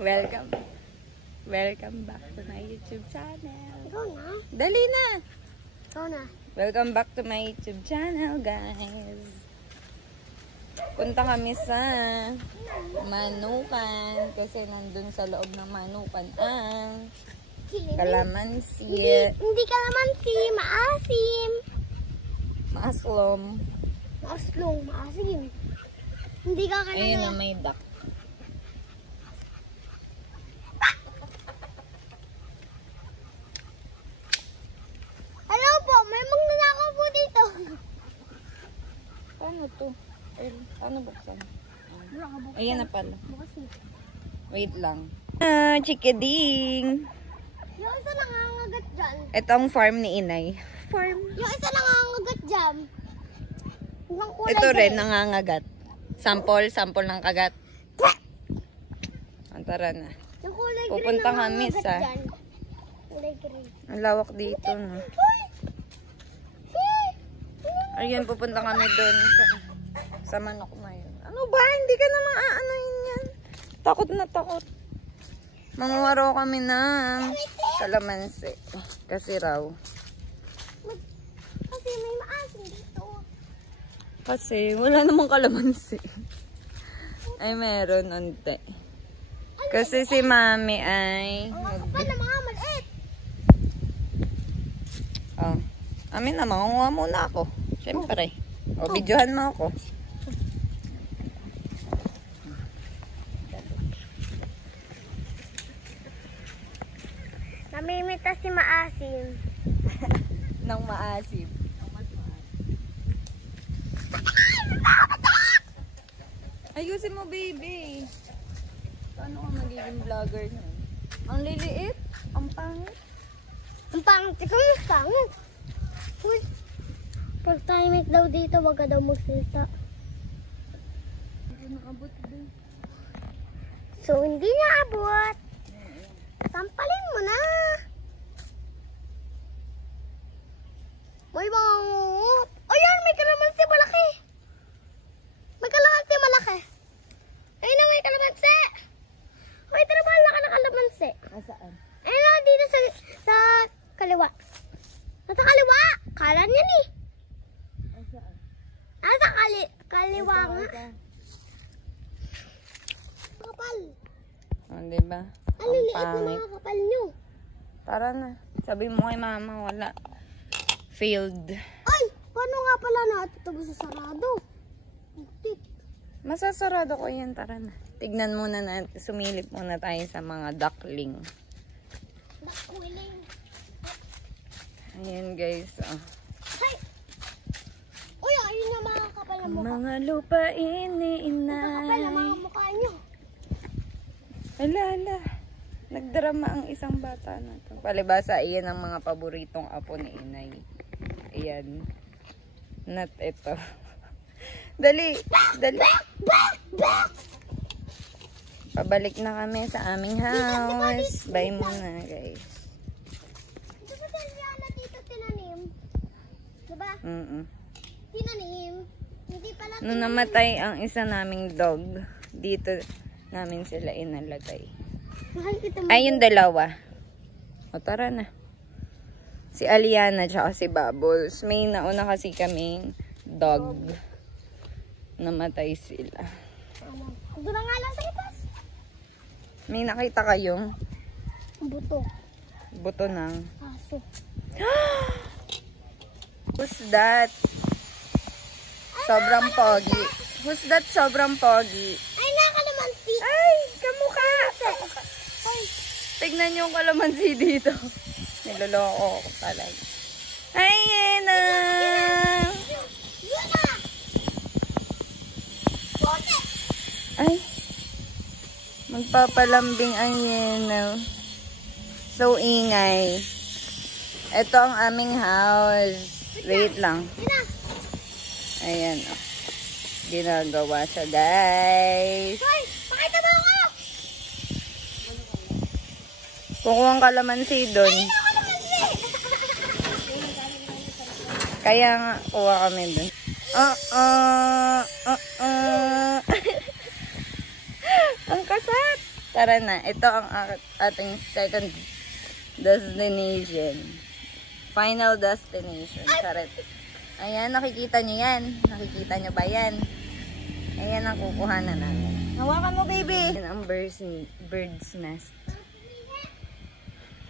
Welcome. Welcome back to my YouTube channel. Ikaw na. Dali na. Ikaw na. Welcome back to my YouTube channel, guys. Punta kami sa Manukan kasi nandun sa loob ng Manukan ang kalamansi. Hindi kalamansi, maasim. Maaslom. Maasim. Hindi ka kailangan. Ayun na, may duck. Hello po, may magnanakaw po dito. Paano to? Paano buksan? Ayan na pala. Wait lang. Chikiding. Yung isa nangangagat dyan. Ito ang farm ni Inay. Farm. Yung isa nangangagat dyan. Ito rin, nangangagat. Sample ng kagat. Tara na. Yung kulay green Pupunta kami nangangagat sa... dyan. Kulay green. Ang lawak dito, no? Ayun, pupunta kami doon sa manok na yun. Ano ba? Hindi ka naman aanoin yan. Takot na takot. Manguwaro kami ng kalamansi. Kasi raw. Kasi may maasim dito. Kasi wala namang kalamansi. Ay, meron unti. Kasi si mami ay... Ang kapal na mga maliit. Oh. Amin na, mangunguha muna ako. Siyempre. O, videohan mo ako. Namimita si maasim. Nang maasim. Ayusin mo, baby. Paano ka magiging vlogger nun? Ang liliit. Ang pangit. Ang pangit. Ikaw yung pangit. Uy. Pag timing daw dito, wag ka daw magsalita. Hindi nakabot din. So, hindi na abot. Sampalin mo na. May bangungot. Ayan, may kalamansi malaki. May kalamansi malaki. Ayun na, may kalamansi. May trabaho na ka ng kalamansi. Nasaan? Ayun na, dito sa kaliwa. Nasa kaliwa. Kala niya ni. Nasaan? Nasa kaliwa nga. Kapal. O, diba? Ang Ang liliit na pangit. mga kapal nyo. Tara na. Sabi mo kay mama, wala. Failed. Ay! Paano nga pala natin ito sa sarado? Masasarado ko yan. Tara na. Tignan muna natin. Sumilip muna tayo sa mga duckling. Dakwiling. Ayan, guys. Oh. Hay! Uy, ayun yung mga kapal na mukha. Mga lupain ni Kapal na mga Inay. mukha nyo. Ala. Nagdrama ang isang bata na to. Palibasa, iyan ang mga paboritong apo ni Inay. Ayan. Not ito. Dali. Pabalik na kami sa aming house. Bye muna, guys. Di ba si Liana dito tinanim? Diba? Tinanim. Hindi pala Nung namatay ang isa naming dog, dito namin sila inalagay. Mahal kita mo. Ay, yung dalawa. O, tara na. Si Aliana tsaka si Bubbles. May nauna kasi kaming dog. Namatay sila. Doon na nga lang sa itas. May nakita kayong Buto. buto ng... Aso. Who's that? Sobrang pogi. Who's that sobrang pogi? Ay, nakalamansi. Ay, kamukha! Ay, Tignan yung kalamansi dito. Niloloko ko talaga. Ay, Yena! yun na. Bote. Ay, magpapalambing ang Yena. So, ingay. Ito ang aming house. Wait lang. Yun na. Ayan, oh. Ginagawa siya, guys. Hoy, pakita mo ako. Kukuha ang kalamansi doon. Nakalamansi. Kaya nga, kuha kami doon. Ang kasat! Tara na. Ito ang ating second destination. Final destination. Charet. Ayan, nakikita nyo yan. Nakikita nyo ba yan? Ayan ang kukuhanan namin. Hawakan mo, baby! Yan ang bird's nest.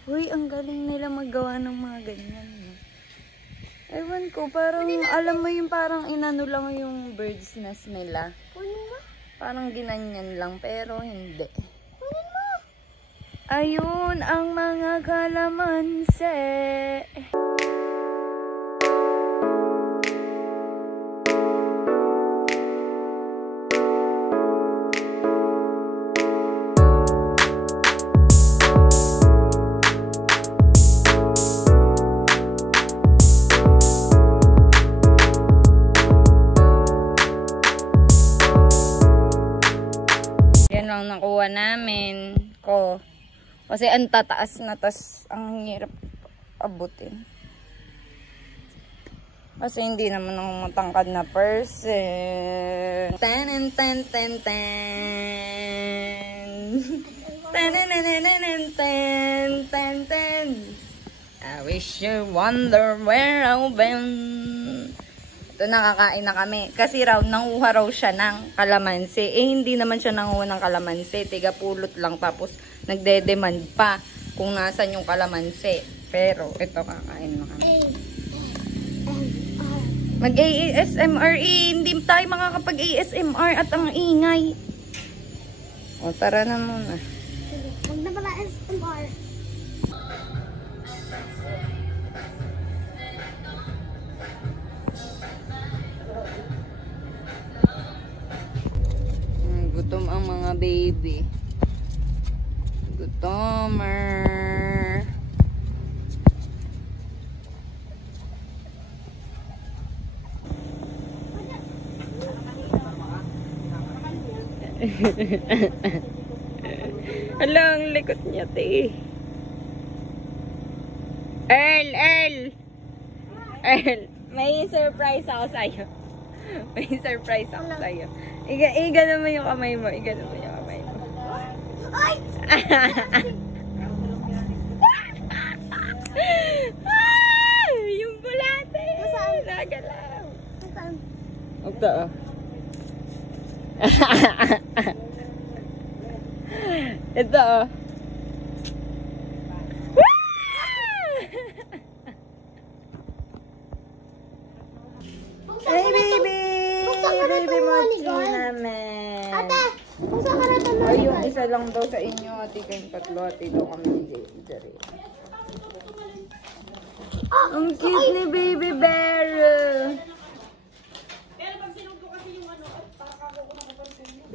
Uy, ang galing nila maggawa ng mga ganyan. No? Ewan ko, parang, alam mo yung parang inano lang yung bird's nest nila. Parang ginanyan lang, pero hindi. Ayun ang mga kalamansi. Yan lang nakuha namin ko. Kasi ang tataas na, tas ang hirap abutin. Kasi hindi naman ako matangkad na person. Ten ten ten ten. Ten ten ten ten. I wish you wonder where I've been. Ito, nakakain na kami. Kasi raw, nanguha raw siya ng kalamansi. Eh, hindi naman siya nanguha ng kalamansi. Tiga pulot lang. Tapos, nagde-demand pa kung nasan yung kalamansi. Pero, ito, kakain na kami. Mag-ASMR eh. Hindi tayo makakapag-ASMR at ang ingay. O, tara na muna. Huwag na pala ASMR. Gutom ang mga baby. Gutomer. Hala, ang likot niya, te. Earl! May surprise ako sa'yo. May surprise ako sa'yo. Igano mo yung kamay mo. Igano mo yung kamay mo. Ay! Yung bulate! Nasaan? Nagalaw. Nasaan? Ito. Ito. Hey, baby! Baby mochi namin. Ate, kung saan ka natin Ay, yung isa lang daw sa inyo, ati kayong tatlo, ati daw kami ni Jerry. Ang cute ni Baby Bear! Pero pag sinugdo kasi yung ano, at pakakago ko nakapansin yun.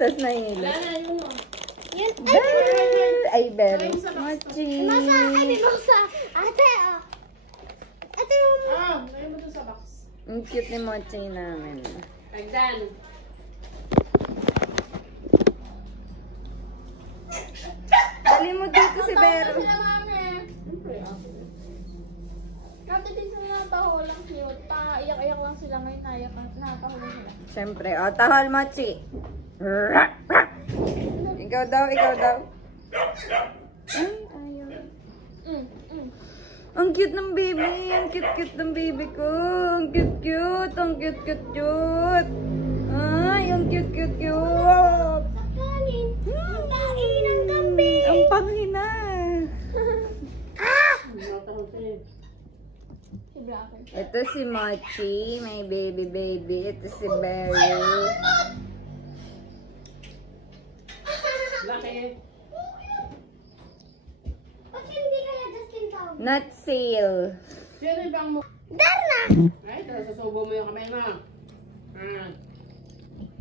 Tapos nahihilo. Yan, Ay, Bear! Mochi! Masa, ay, di masa. Ate, oh. Ate, yung... Ngayon mo dun sa box. Ang cute ni Mochi namin. Pagdan. Dali mo dito si Bear. Kati din sila nataho lang cute. Iyak-iyak lang sila ngayon. Nataho lang sila. Siyempre, o, tahol Mochi. Ikaw daw, ikaw daw. Ay, ayaw. Ang cute ng baby. Ang cute-cute ng baby ko. Ang cute-cute. Ang cute-cute. Ay, ang cute-cute. Kanin. Ang kain ng gabi. Ang pangina. Si Bracken. Ito si Mochi. May baby. Ito si Berry. Laki. Ba't hindi kaya Justin tawag? Not sale. Sino yung bang mo? Darna! Ay, tara susubo mo yung kamay mo.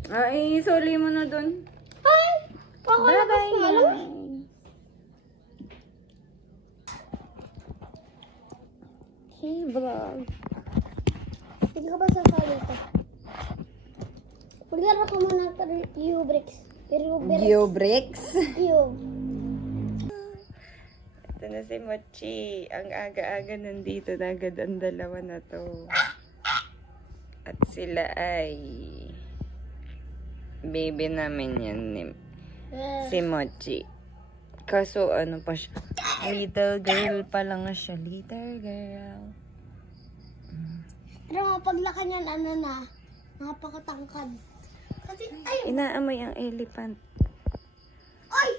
Ay, suli mo na dun. Ay! Pakalakas Bye-bye na na. lang. Hey, vlog. Hindi ka ba sasali ito? Maglaro ka muna ng Ubrix. Geobricks. Cube. Ito na si Mochi. Ang aga-aga nandito na agad ang dalawa na to. At sila ay baby namin yan ni si Mochi. Kaso ano pa siya? Little girl pa lang na siya. Little girl. Pero paglaki niyan, ano na, napakatangkad. Kasi, ay, Inaamoy ang elephant. ay!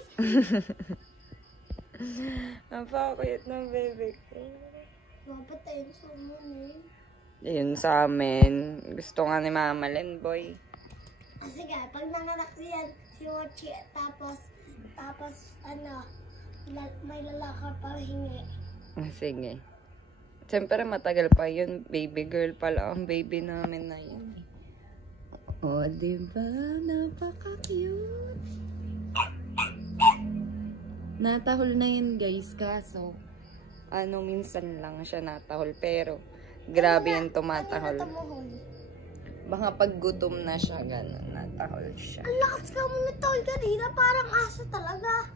Ang pakuyot ng bebe ko. Mapatayin sa muna eh. Yun sa amin. Gusto nga ni Mama Lenboy. Sige, pag nanganak siya, si Mochi, tapos, ano, may lalakar pa hingi. Sige. Siyempre matagal pa yun. Baby girl pala ang baby namin na yun. Oh, diba? Napaka-cute. Natahol na yun, guys. Kaso, minsan lang siya natahol. Pero, grabe yung tumatahol. Baka pag gutom na siya, gano'n, natahol siya. Ang lakas ka mo nitol kanina, parang aso talaga.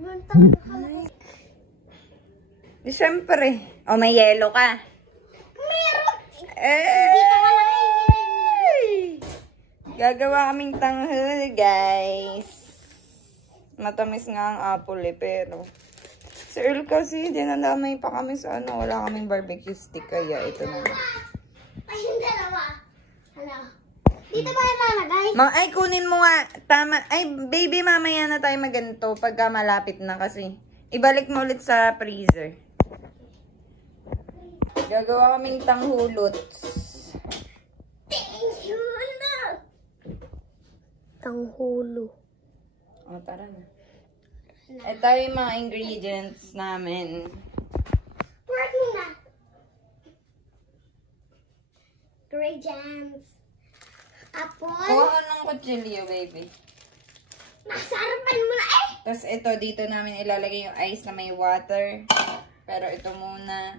Ganun talaga kalakas. Di syempre. O, may yelo ka. Meron! Gagawa kaming tanghal, guys. Matamis nga ang apple pero si Earl kasi, dinadamay pa kami sa wala kaming barbecue stick, kaya ito na. Ay, yung dalawa. Ano? Dito ba yung lalagay? Ay, kunin mo nga. Tama. Ay, baby, mamaya na tayo maganto pagka malapit na kasi. Ibalik mo ulit sa freezer. Gagawa kaming tanghulot. Tanghulo. O, tara na. Ito yung mga ingredients namin. Pwede na. Gray jams. Apple. Kuha ka ng kutsilyo, baby. Nasarapan mo na eh. Tapos ito, dito namin ilalagay yung ice na may water. Pero ito muna.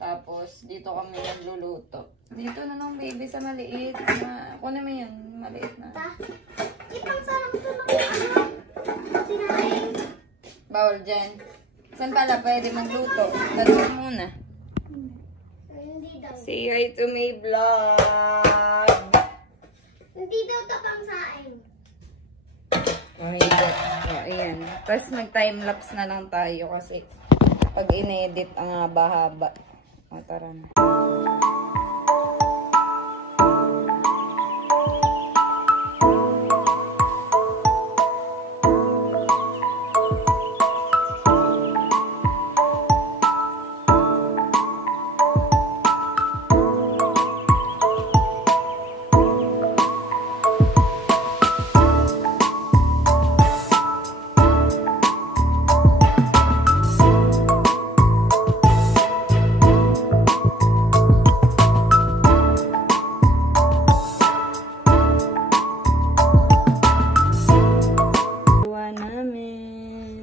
Tapos, dito kami nagluluto. Dito na lang, baby, sa maliit. Kunin mo yun, maliit na. Ipang sarap ito ng ano. Sinaing. Bawal dyan. Saan pala pwede magluto? Dito muna. Hindi daw. Say hi to my vlog. Hindi daw ito pang saing. Ayan. Tapos mag-timelapse na lang tayo kasi pag in-edit ang haba-haba. O, tara na.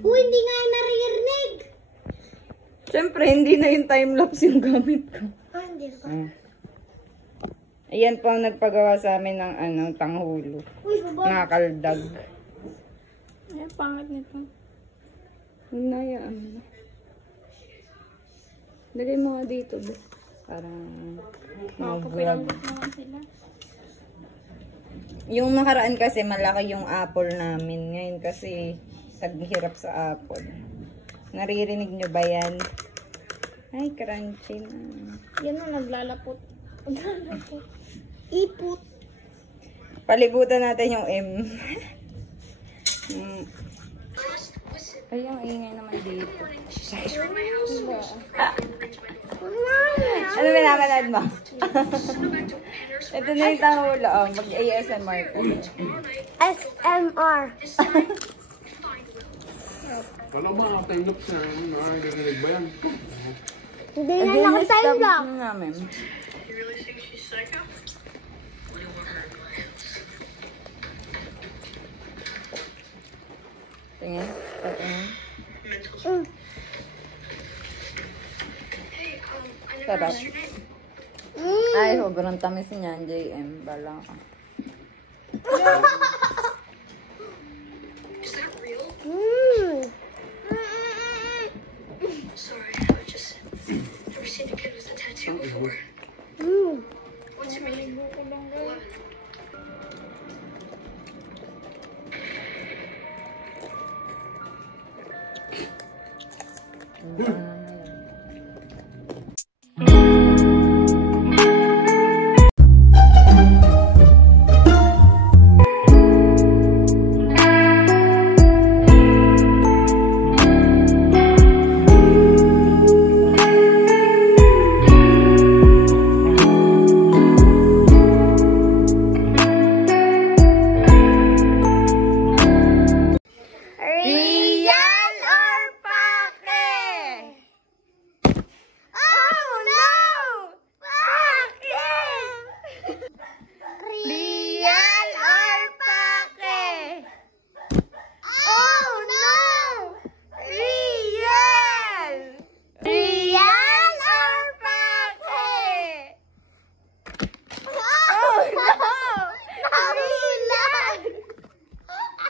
Hindi nga yung naririnig. Siyempre, hindi na yung timelapse yung gamit ko. Hindi ba? Ayan po ang nagpagawa sa amin ng tanghulo. Uy, baba. Nakakaldag. Ay, pangit nito. Hinayaan mo. Lagay mo nga dito, ba? Parang Makakapilambot naman sila. yung nakaraan kasi malaki yung apple namin. Ngayon kasi naghihirap sa apple. Naririnig nyo ba yan? Ay, crunchy na. Yan na, naglalapot. Naglalapot. Ipot. Palibutan natin yung M. Ay, yung ingay naman dito. Ano pinapanood mo? Ito na yung tangulo. Oh, mag-ASMR ka. SMR. Kala ba time-lapse na nakakarinig ba yan? Hindi na naka-time lang. Ano namin? Tingin. Tingin. Sarap. Ay, sobrang tamis niyan, JM. Bala ka.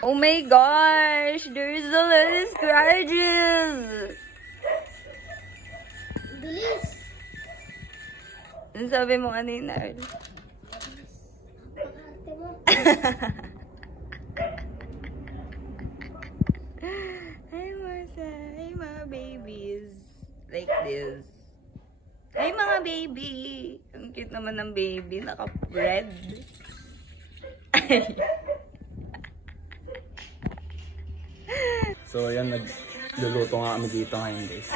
Oh my gosh, there's a lot of scratches. Bilis. Ano sabi mo kanina, Earl? Pakarte mo. Hi mga babies. Like this. Hi mga baby. Ang cute naman ng baby. Naka-red. So, ayan, nagluluto nga kami dito ngayon, guys.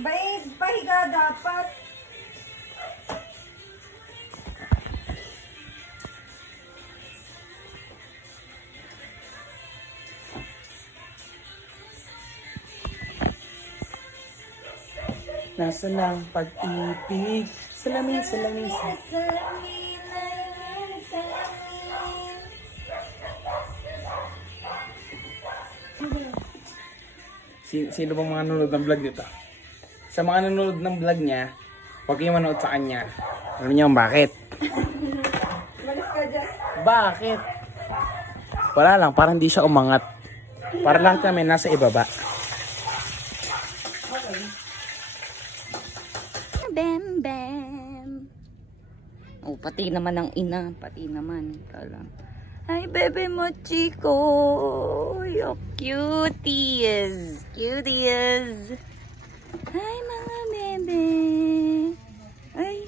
Babe, pahiga dapat. Nasa lang pag-ibig, salamin, salamin, Sino bang mga nanonood ng vlog nito? Sa mga nanonood ng vlog niya, huwag kayong manood sa kanya. Alam niyo bakit? Malis ka dyan. Bakit? Wala lang, parang hindi siya umangat. Para lahat kami nasa ibaba. Bam, bam. Oh, pati naman ang ina. Pati naman. Kala. Hi, bebe mo, Chico. You're cuties. Cuties. Hi, mga bebe. Ay,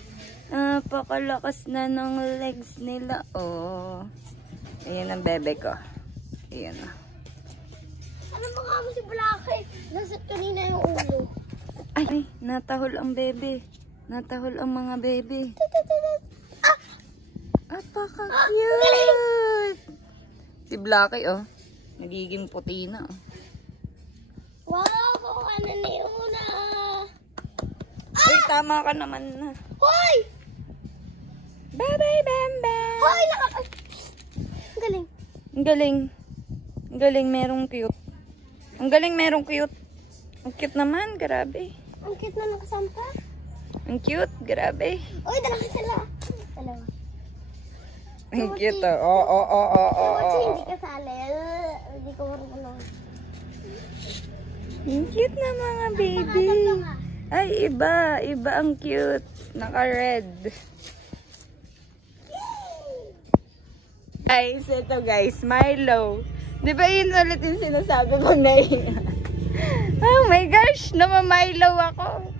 napakalakas na ng legs nila. Oh. Ayan ang bebe ko. Ayan na. Ano ba nga mo si Blackie? Nasat kanina yung ulo. Ay, natahol ang bebe. Natahol ang mga bebe. Apaka-cute! Si Blackie, oh. Nagiging puti na, oh. Wow, kung ano na yung una. Ay, tama ka naman na. Hoy! Bye-bye, bam-bam! Hoy, ang galing. Ang galing. Ang galing, merong cute. Ang galing, merong cute. Ang cute naman, grabe. Ang cute na nakasampa. Ang cute, grabe. Uy, dalawa sila. Dalawa. Ang cute, oh. Kasi hindi kasali. Hindi ko marunong. Ang cute na mga baby. Ay, iba. Iba ang cute. Naka-red. Guys, ito guys. Milo. Di ba yun ulit yung sinasabi mo na yun? Oh my gosh! Namamilo ako.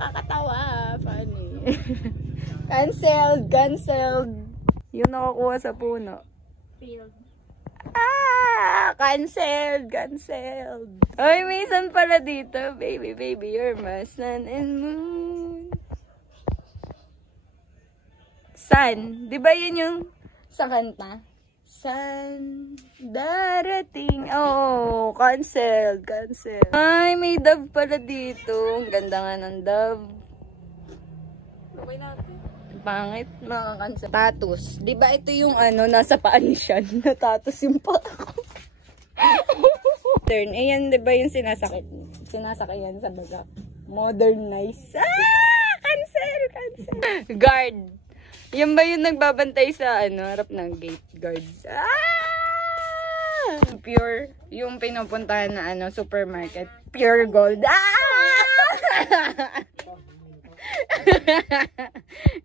Kakatawa. Funny. Cancelled. Yung nakakuha sa puno. Field. Cancelled. Ay, may sun pala dito. Baby, you're my sun and moon. Sun. Di ba yun yung sa kanta? Sun darating. Oh, cancelled. Ay, may dove pala dito. Ang ganda nga ng dove. Okay natin. Pangit, makakancel. Tatus. Di ba ito yung ano, nasa paan siya? Natatus yung paa ko. Turn. Ayan, di ba yung sinasakyan sa baga? Modernize. Cancel. Guard. Yan ba yung nagbabantay sa ano, harap ng gate? Guard. Pure. Yung pinupuntahan na ano, supermarket. Pure gold.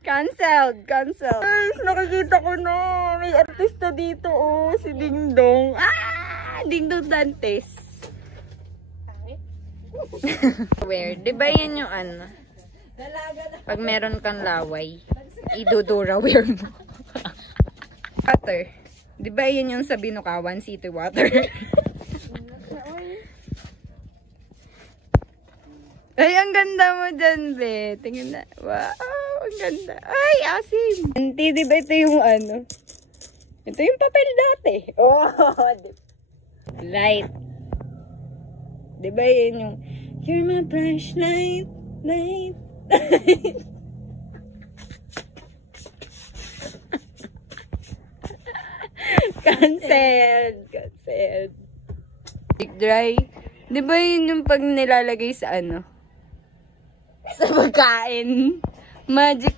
Cancelled. Guys, nakikita ko na. May artista dito, oh. Si Ding Dong. Ding Dong Dantes. Where? Di ba yan yung ano? Pag meron kang laway, idudura-wear mo. Water. Di ba yan yung sa Binukawan, city water? Ay, ang ganda mo dyan, be. Tingin na. Wow, ang ganda. Ay, asin. Auntie, di ba ito yung ano? Ito yung papel dati. Oh, light. Di ba yun yung you're my flashlight, light. Cancelled. Cancelled. Big dry. Di ba yun yung pag nilalagay sa ano? Sa pagkain. Magic.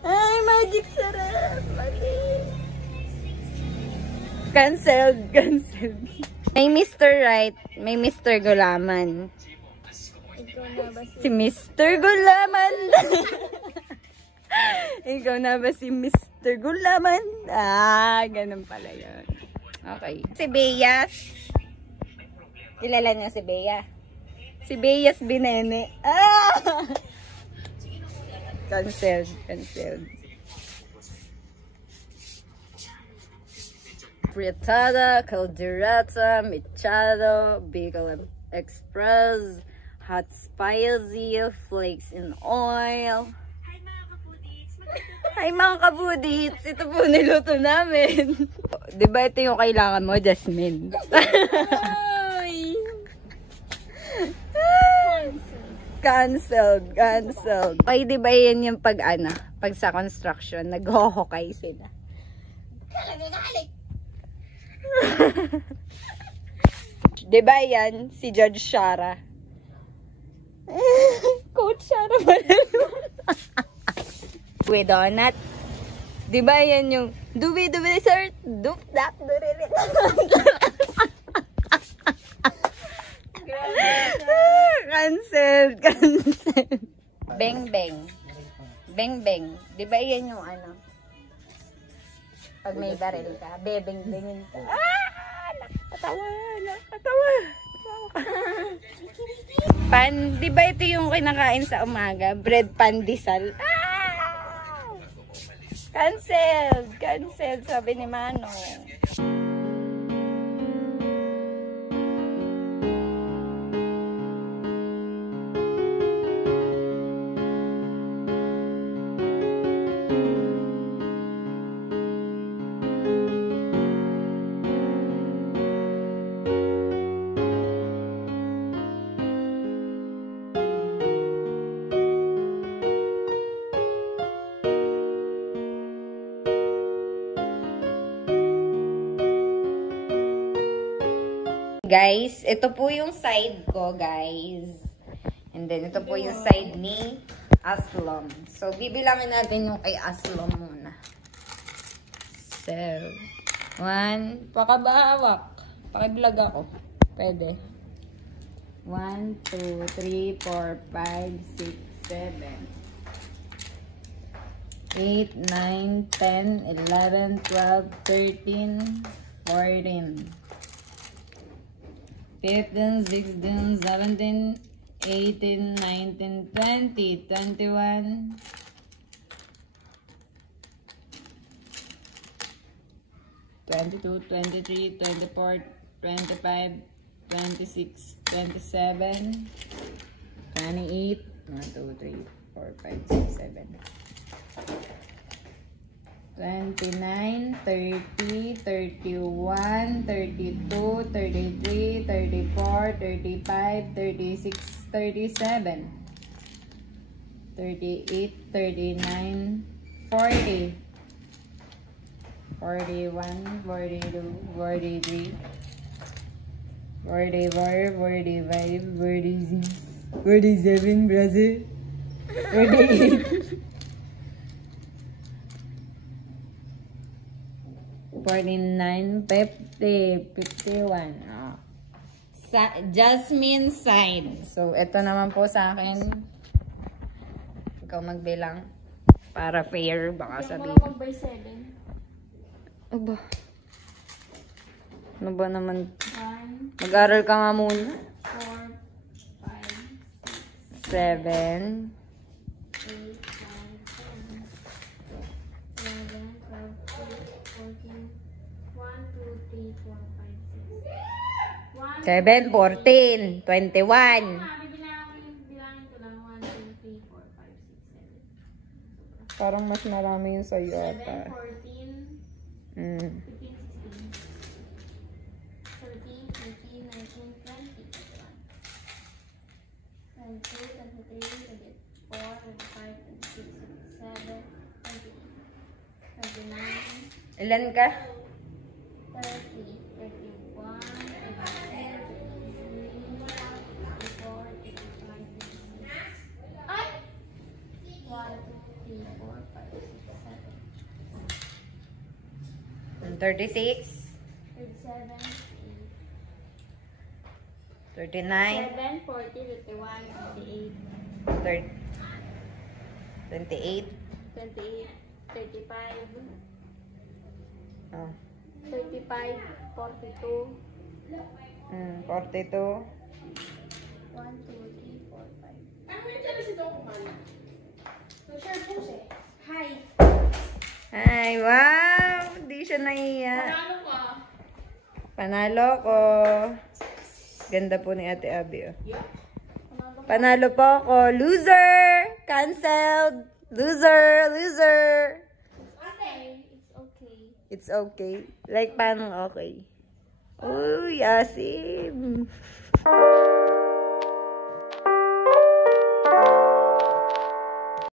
Ay, magic sarap. Magic. Cancelled. Cancelled. May Mr. Right, may Mr. Gulaman. Si Mr. Gulaman. Ikaw na ba si Mr. Gulaman? Ah, ganun pala yun. Okay. Si Beyas. Kilala niyo si Bea? Si Beyas Binene. Ah! Cancelled. Cancelled. Fritada, caldereta, mechado, Bicol Express, hot spicy, flakes in oil. Hi mga kabudits! Ito po niluto namin. Diba ito yung kailangan mo, Jasmine? Cancelled. Cancelled. Okay, diba yan yung pag ano, pag sa construction, naghohokay sila. Diba yan? Si Judge Shara. Coach Shara ba? We donut. Diba yan yung dubi sir? Dup dak duriri. Cancelled. Cancelled. Beng beng. Beng beng. Diba yan yung ano? Pag may baril ka, bebeng-bengin ka. Ah! Nakatawa! Nakatawa! Pan, di ba ito yung kinakain sa umaga? Bread pandesal. Ah! Cancelled! Cancelled, sabi ni Manong. Guys, ito po yung side ko, guys. And then, ito po yung side ni Aslom. So, bibilangin natin yung kay Aslom muna. So, 1, pakabahawak. Pakiblog ako. Pwede. 1, 2, 3, 4, 5, 6, 7, 8, 9, 10, 11, 12, 13, 14. 15, 16, 17, 18, 19, 20, 21, 22, 23, 24, 25, 26, 27, 28, 1, 2, 3, 4, 5, 6, 7, 29, 30, 31, 32, 33, 34, 35, 36, 37, 38, 39, 40, 41, 42, 43, 44, 45, 46, 47, brother, 48, 49, 50, 51. Oh. Jasmine side. So, ito naman po sa akin. Ikaw magbilang. Para fair. Baka sabihin. Yung mag by 7. Aba. Ano ba naman? 1, Mag-aral ka nga muna. 4, 5, 7. 8, 9, 10, 11, 12, 13, 14, 1, 2, 3, 4, 5, 6. 1, 7, 14, 21. bilangin ko lang. 1, 2, 3, 4, 5, 6, 7. Parang mas marami yun sa'yo 7, ata. 14, Mm. 15, 16, 17, 18, 19, 20, 21, 22, 23, 24, 25, 26, 27, 28, 29, Ilan ka? 30, 31, 32, 34, 35, 36. Ay! 1, 2, 3, 4, 5, 6, 7, 36. 37, 39. 7, 40, 51, 58, 28. 28, 35, Oh. 35, 42, 42. 1, 2, 3, 4, 5. Ay, wow! Hindi siya nahiya. Ano ka? Panalo ko. Ganda po ni Ate Abby. Oh. Panalo po ako. Loser! Cancelled! Loser! Loser! Okay, it's okay. It's okay. Like, paano okay? Uy, asim.